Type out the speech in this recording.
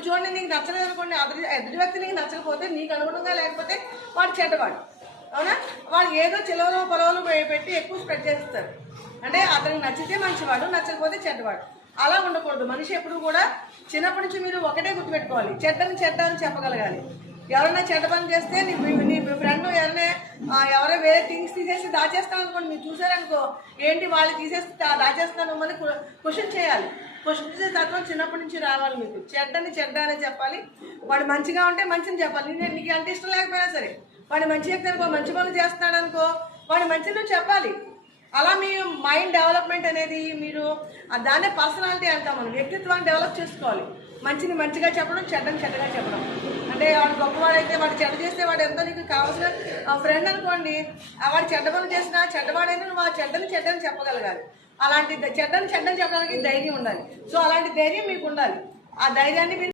ఇప్పుడు చూడండి, నీకు నచ్చలేదు అనుకోండి, ఎదుటి వ్యక్తి నీకు నచ్చకపోతే, నీకు అనుగుణంగా లేకపోతే వాడు చెడ్డవాడు. అవునా? వాడు ఏదో చిలవలో పొలవలు పెట్టి ఎక్కువ స్ప్రెడ్ చేస్తారు. అంటే అతనికి నచ్చితే మంచివాడు, నచ్చకపోతే చెడ్డవాడు. అలా ఉండకూడదు. మనిషి ఎప్పుడు కూడా చిన్నప్పటి నుంచి మీరు ఒకటే గుర్తుపెట్టుకోవాలి, చెడ్డని చెడ్డ అని చెప్పగలగాలి. ఎవరైనా చెడ్డ పని చేస్తే నీ ఫ్రెండ్ ఎవరో వేరే థింగ్స్ తీసేసి దాచేస్తాను అనుకోండి, మీరు చూసారనుకో, ఏంటి వాళ్ళు తీసేసి దాచేస్తాను అని క్వశ్చన్ చేయాలి. క్వశ్చన్ చేసే తత్వం చిన్నప్పటి నుంచి రావాలి మీకు. చెడ్డని చెడ్డ అనే చెప్పాలి, వాడు మంచిగా ఉంటే మంచిని చెప్పాలి. నీకు అంటే ఇష్టం లేకపోయినా సరే, వాడు మంచి వ్యక్తి అనుకో, మంచి పనులు చేస్తున్నాడు అనుకో, వాడు మంచి నువ్వు చెప్పాలి. అలా మీ మైండ్ డెవలప్మెంట్ అనేది మీరు దాన్నే పర్సనాలిటీ అంటాం. మనం వ్యక్తిత్వాన్ని డెవలప్ చేసుకోవాలి. మంచిని మంచిగా చెప్పడం, చెడ్డని చెడ్డగా చెప్పడం. అంటే వాడు గొప్పవాడైతే వాడు చెడ్డ చేస్తే వాడు ఎంతో నీకు కావాల్సిన ఫ్రెండ్ అనుకోండి, వాడు చెడ్డ పనులు చేసినా చెడ్డవాడైనా నువ్వు ఆ చెడ్డని చెప్పగలగాలి. అలాంటి చెడ్డని చెప్పడానికి ధైర్యం ఉండాలి. సో అలాంటి ధైర్యం మీకు ఉండాలి. ఆ ధైర్యాన్ని